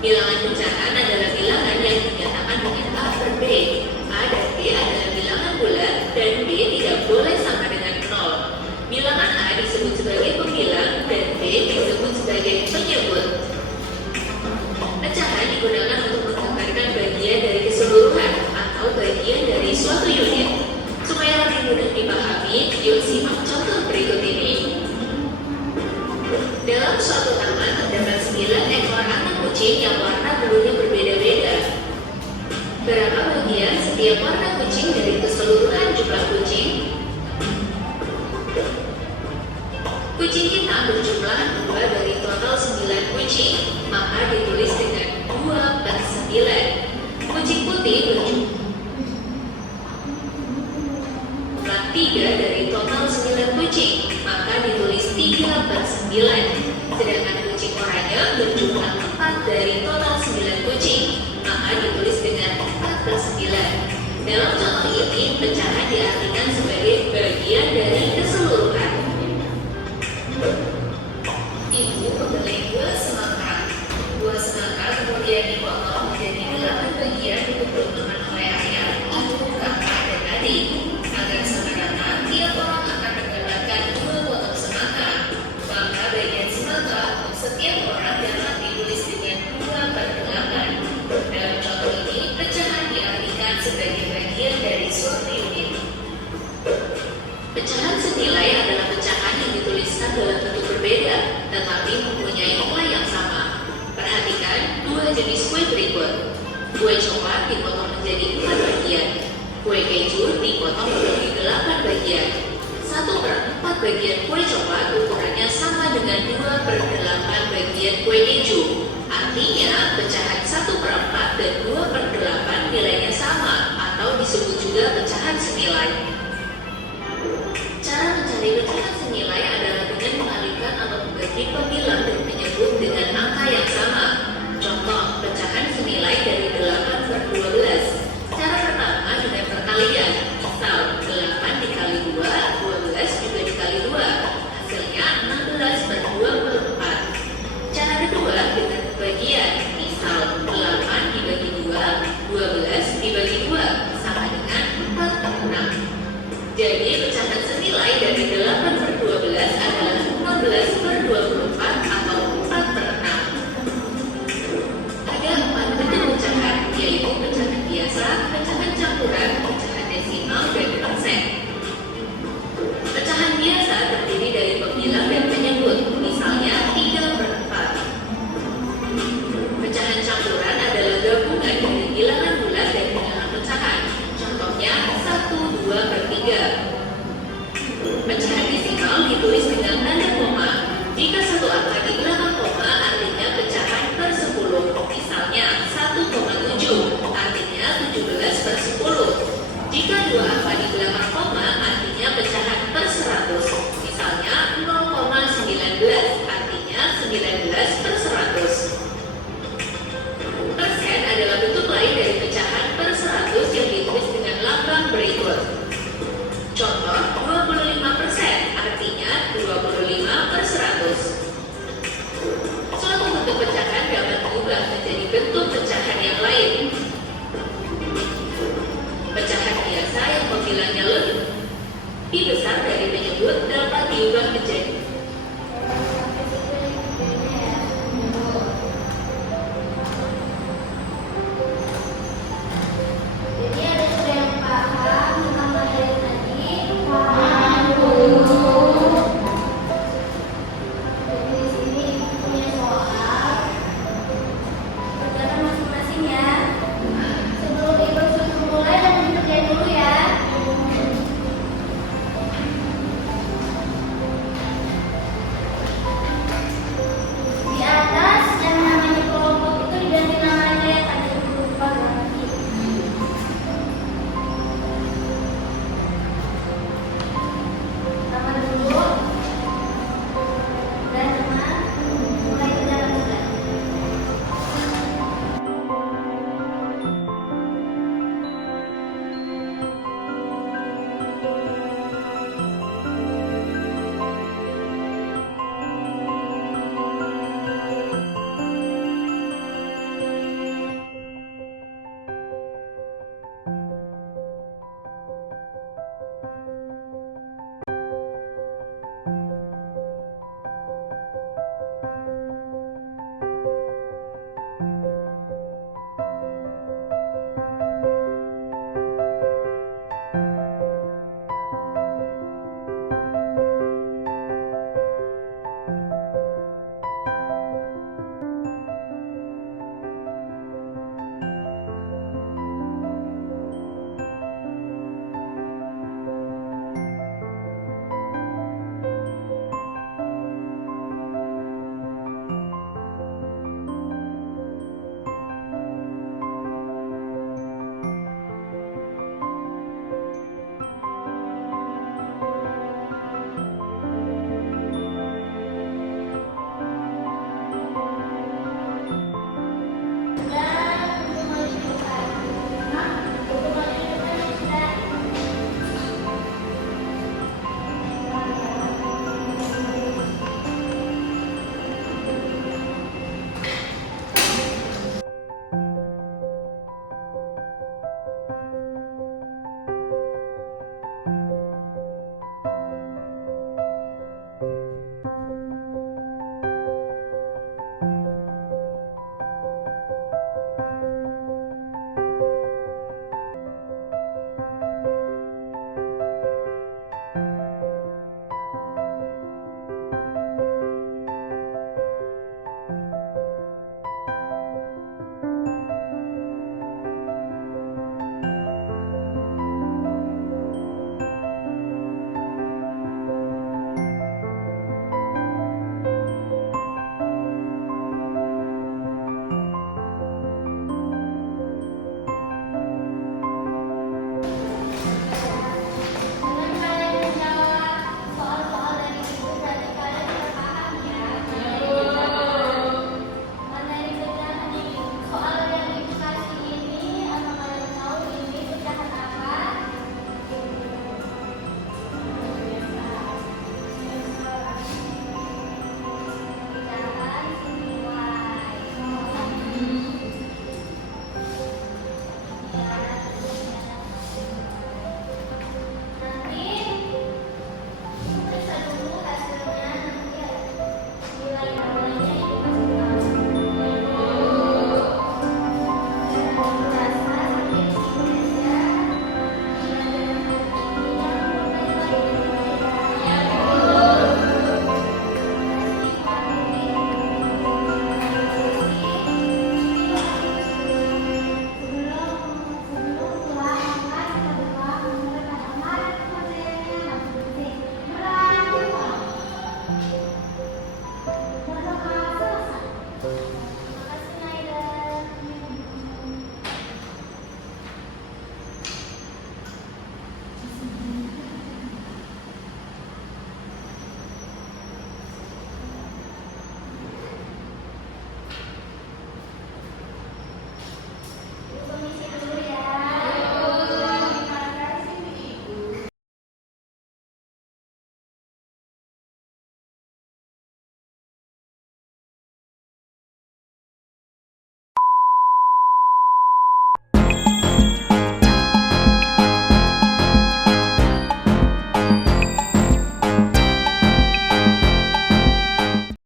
Bilangan pecahan adalah bilangan yang dinyatakan dengan A per B. A dan B adalah bilangan bulat dan B tidak boleh sama dengan 0. Bilangan A disebut sebagai pembilang dan B disebut sebagai penyebut. Pecahan digunakan untuk menggambarkan bagian dari keseluruhan atau bagian dari suatu unit. Supaya lebih mudah dipahami, yuk simak contoh berikut ini. Dalam suatu taman terdapat 9 ekor anak kucing yang warna bulunya berbeda-beda. Berapa bagian setiap warna kucing dari keseluruhan jumlah kucing? Kucing kita berjumlah 2 dari total 9 kucing, maka ditulis dengan 2 per 9. Kucing putih berjumlah 3 dari total 9 kucing, maka ditulis 3 per 9. Sedangkan kucing oranye berjumlah 4 dari total 9 kucing, maka ditulis dengan 4 per 9. Dalam contoh ini, pecahan diartikan sebagai bagian dari keseluruhan. Ibu membeli buah semangka. Buah semangka kemudian dipotong menjadi 8 bagian untuk dimakan oleh ayah, ibu, kakak, dan adik. Agar sama rata, tiap orang akan mendapatkan 2 potong semangka. Maka bagian semangka untuk setiap orang dapat ditulis dengan 2 per 8. Dalam contoh ini, pecahan diartikan sebagai bagian dari suatu unit. Pecahan senilai adalah pecahan yang dituliskan dalam bentuk berbeda, tetapi mempunyai nilai yang sama. Perhatikan 2 jenis kue berikut. Kue coklat dipotong menjadi 4 bagian. Kue keju dipotong menjadi 8 bagian. 1 per 4 bagian kue coklat ukurannya sama dengan 2 per 8 bagian kue keju. Artinya, pecahan 1 per 4 dan 2 per 8 nilainya sama, atau disebut juga pecahan senilai. Cara mencari pecahan senilai adalah dengan mengalihkan atau mengganti pembilang dengan